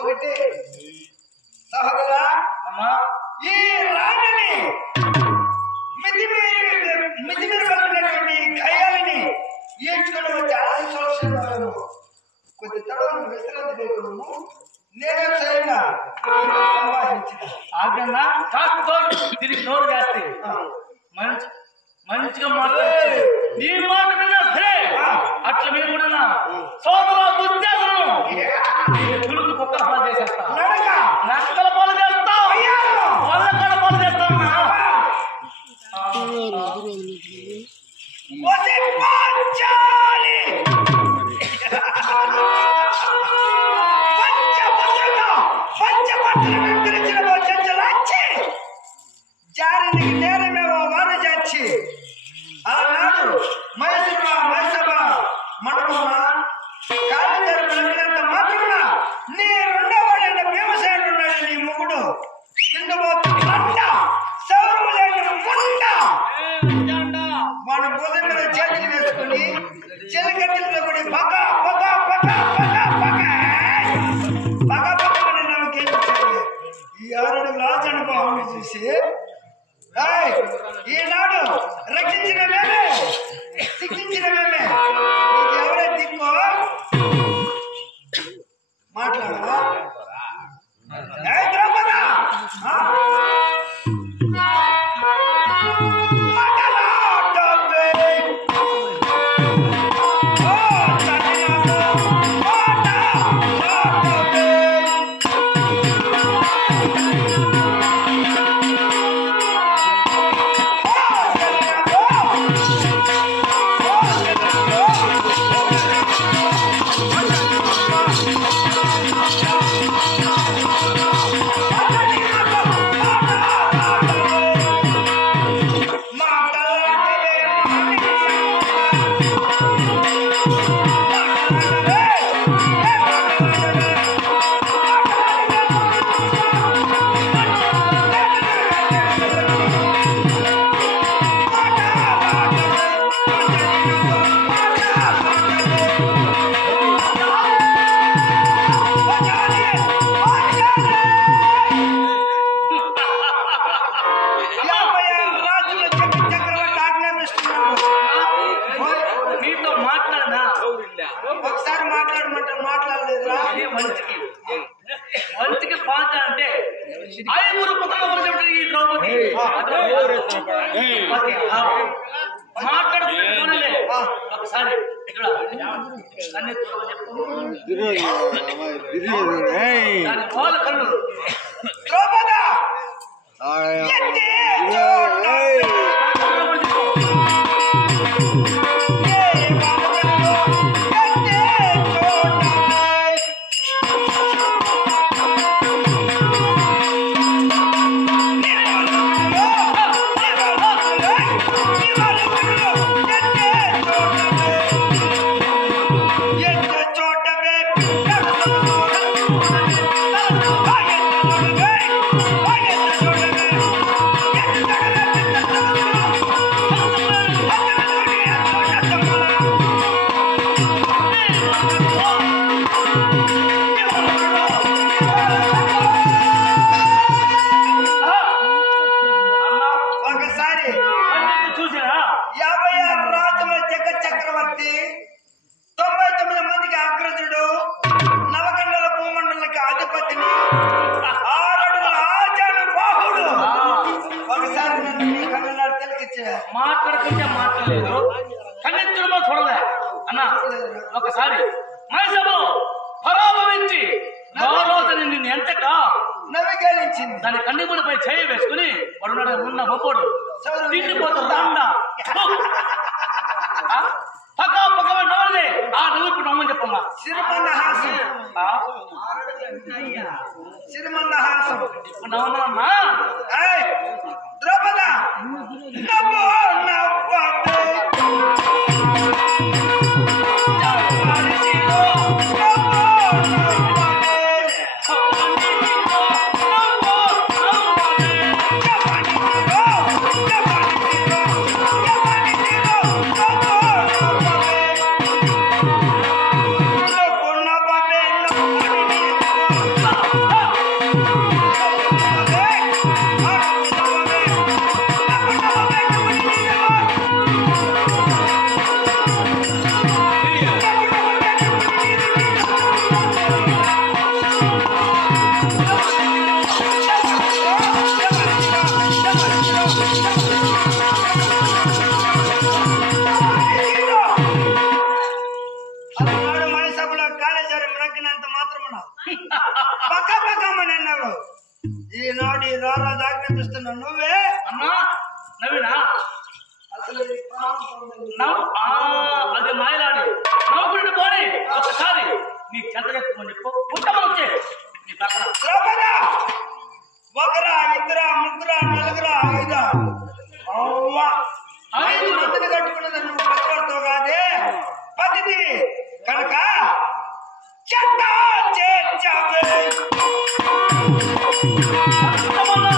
ఒకటి సహోదరా ఈ రాణిని మితిమీర పడుతున్నటువంటి ఖయాలిని ఈడ్చుకుని వచ్చి 6 సంవత్సరాలు కొద్ది తడవను విశ్రాంతి లేకును నేనే స్వయంగా సంభాషించిన ఆగన్నా కాస్త తిరిగి నోరు చేస్తే మంచిగా మాట్లాడు నీ మాట విన్నా సరే అట్లా వినకుండా సోదర బుద్ధాలను గురుకు కుక్కల పాలు చేసేస్తా నక్కల పాలు చేస్తా వాళ్ళ పాలు చేస్తాను జారికి నేరమేవో వారు చేర్చి ఆనాడు మైసభ మండపమున కాలిదారు పలికినంత మాత్రమున నీ రెండోవాడైన భీమసేనున్నాడు నీ మొగుడు కింద పోతుండ సౌరము లేని ముండ మన బుధం మీద చేతులు వేసుకుని చెలికట్టెలతో కూడా పగ పగ పగ పగ పగ పగ పగని నమ్మకేంటి ఈ 6 అడుగుల ఆచరణను చూసి ఈనాడు రక్షించిన మేమే శిక్షించిన మేమే నీకు ఎవరే దిక్కో మాట్లాడవా ద్రౌపదా మంచికి పాట అంటే 5 పుస్తకాలు ఈ ద్రౌపది మాట్లాడుతులే ఒకసారి ఇక్కడ కళ్ళు ద్రౌపదా చక్రవర్తి 99 మందికి అగ్రజుడు నవకండల భూమండలకి అధిపతిని 6 అడుగుల ఆచార్య బాహుడు ఒకసారి నన్ను నీ కళ్ళ తెలికిచ్చే మాట్లాడుకుంటే మాట్లాడలేదు కన్నెత్తులో చూడలే అన్న ఒకసారి మైసభలో పరాభవించి గౌరవతని నిన్ను ఎంతక నవిగలించింది దాని కన్నీముడిపై చేయి వేసుకుని వాడు ఉన్న మొప్పుడు తిండిపోతుందా పక్క పక్క నవ్వలే ఆ నువ్వు ఇప్పుడు నమ్మని చెప్పమ్మా సిరిమందహాసం ఇప్పుడు నవ్వనమ్మా ద్రౌపద ధర్మరాజు ఆజ్ఞాపిస్తున్నావు నువ్వే అన్నా నవీనా అసలు ఈ ప్రాణం అది మాయలాడి నవ్వుకుంటూ పోని ఒకసారి నీ చెంతకెత్తుకొని పుట్టమని వచ్చే నీ పక్కన ద్రౌపదా ఒకరా ఇద్దరా ముగ్గురా నలుగురా ఐదా అవ్వా 5 మందిని కట్టుకున్నది నువ్వు పతివర్తవు కాదే పతిది కనుక చెత్త చేర్చావే పుట్టమన్నా